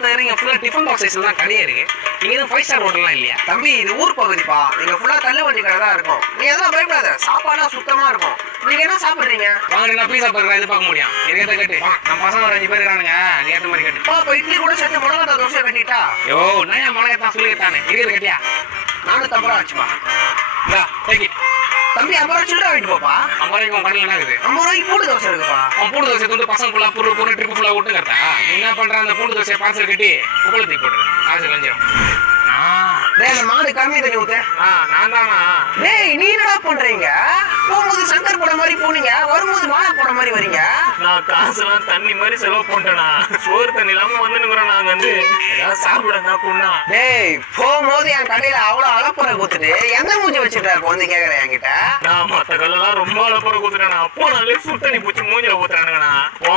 பார்த்து இங்க ஃபுல்லா டிஃபன் பாக்ஸ் சைஸ்ல தான் கடையே இருக்கு. இங்க எதுவும் 5 ஸ்டார் ஹோட்டல்லாம் இல்லையா? தம்பி இது ஊர் பகுதிப்பா, நீங்க ஃபுல்லா தள்ளு வண்டி கடை தான் இருக்கும். நீ எதெல்லாம் பயப்படாத, சாப்பாடுலாம் சுத்தமா இருக்கும். நீங்க என்ன சாப்பிடுறீங்க? வாங்க பீஸா பர்கர் இது பார்க்க முடியும். எதுக்கிட்ட கேட்டு நம்ம பசங்க ஒரு 5 பேர் இருக்கானுங்க, அது ஏற்ற மாதிரி கேட்டு இப்போ இட்லி கூட சேர்த்து மிளகா தோசை கட்டிட்டா. யோ நான் மிளகா தான் சொல்லிட்டானே, இருக்கிறது கட்டியா 450 ரூபா ஆச்சுப்பா. தம்பி 50 ரூபா சில்லறை வாங்கிட்டு போப்பா. 50 ரூபாய்க்கு கடையில் என்ன இருக்குது? 50 ரூபாய்க்கு பூண்டு தோசை இருக்குப்பா. அவன் பூண்டு தோசை வந்து பசங்க ஃபுல்லா பொருள் ட்ரிப்பு ஃபுல்லா விட்டுங்கிறதா? என்ன பண்றான்? அந்த பூண்டு தோசையை பார்சல் கட்டி உங்களை தூக்கி போட்டுரு, காசு கொஞ்சம். டேய் அந்த மாடு கம்மி தண்ணி ஊத்து. நான் தானா? டேய் நீ என்னடா பண்றீங்க? போகும்போது சங்கர் போட மாதிரி போனீங்க, வரும்போது மாலை போட மாதிரி வரீங்க. நான் காசுலாம் தண்ணி மாதிரி செலவு பண்ணிட்டேனா? சோறு தண்ணி இல்லாம வந்துனுக்குறோம். நாங்க வந்து ஏதாவது சாப்பிடுங்க பொண்ணா. டேய் போகும்போது என் கடையில அவ்வளவு அலப்புற கூத்துட்டு எந்த மூஞ்சி வச்சுட்டாரு வந்து கேக்குறேன் என்கிட்ட. நான் மத்த கல்லெல்லாம் ரொம்ப அலப்புற கூத்துட்டேனா? அப்போ நல்ல சுடு தண்ணி பூச்சி மூஞ்சில ஊத்துறானுங்கண்ணா.